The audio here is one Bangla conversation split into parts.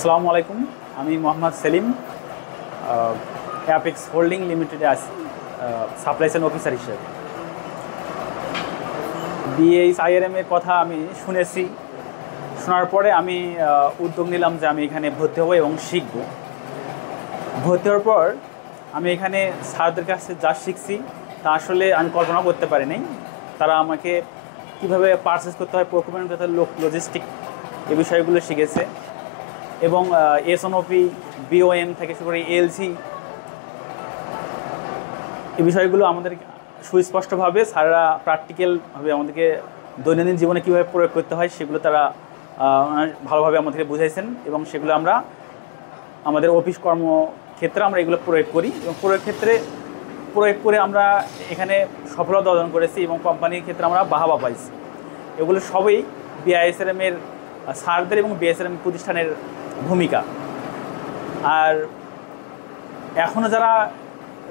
আসসালামু আলাইকুম। আমি মোহাম্মদ সেলিম, অ্যাপেক্স হোল্ডিং লিমিটেডে আছি সাপ্লাই চেইন অফিসার হিসেবে। বিএইচআইআরএম এর কথা আমি শুনেছি, শোনার পরে আমি উদ্যোগ নিলাম যে আমি এখানে ভর্তি হব এবং শিখব। ভর্তি হওয়ার পর আমি এখানে স্যারদের কাছে যা শিখছি তা আসলে আমি কল্পনা করতে পারিনি। তারা আমাকে কীভাবে পারচেস করতে হয়, প্রকুরমেন্ট করতে হয়, লজিস্টিক এই বিষয়গুলো শিখেছে এবং এসএনওপি, বিওএম থেকে শুরু করে এলসি এই বিষয়গুলো আমাদের সুস্পষ্টভাবে স্যাররা প্র্যাকটিক্যালভাবে আমাদেরকে দৈনন্দিন জীবনে কীভাবে প্রয়োগ করতে হয় সেগুলো তারা ভালোভাবে আমাদেরকে বুঝাইছেন এবং সেগুলো আমরা আমাদের অফিস কর্মক্ষেত্রে আমরা এগুলো প্রয়োগ করি এবং প্রয়োগ করে আমরা এখানে সফলতা অর্জন করেছি এবং কোম্পানির ক্ষেত্রে আমরা বাহবা পাইছি। এগুলো সবই বিআইএসআরএমের স্যারদের এবং বিএসআরএম প্রতিষ্ঠানের ভূমিকা। আর এখনও যারা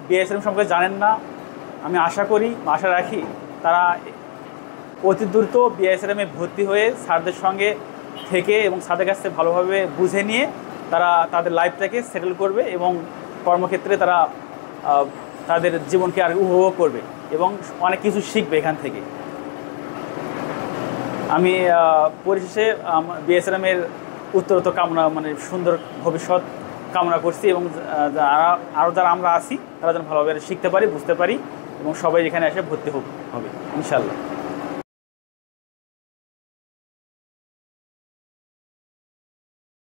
বিএসআরএম সম্পর্কে জানেন না, আমি আশা রাখি তারা অতি দ্রুত বিএসআরএমে ভর্তি হয়ে স্যারদের সঙ্গে থেকে এবং স্যারদের কাছ থেকে ভালোভাবে বুঝে নিয়ে তারা তাদের লাইফটাকে সেটেল করবে এবং কর্মক্ষেত্রে তারা তাদের জীবনকে আর উপভোগ করবে এবং অনেক কিছু শিখবে এখান থেকে। আমি পরিশেষে বিএসআরএমের উত্তরোত্তর কামনা সুন্দর ভবিষ্যৎ কামনা করছি এবং যারা আমরা আছি তারা যেন ভালোভাবে শিখতে পারি, বুঝতে পারি এবং সবাই এখানে এসে ভর্তি হবে ইনশাআল্লাহ।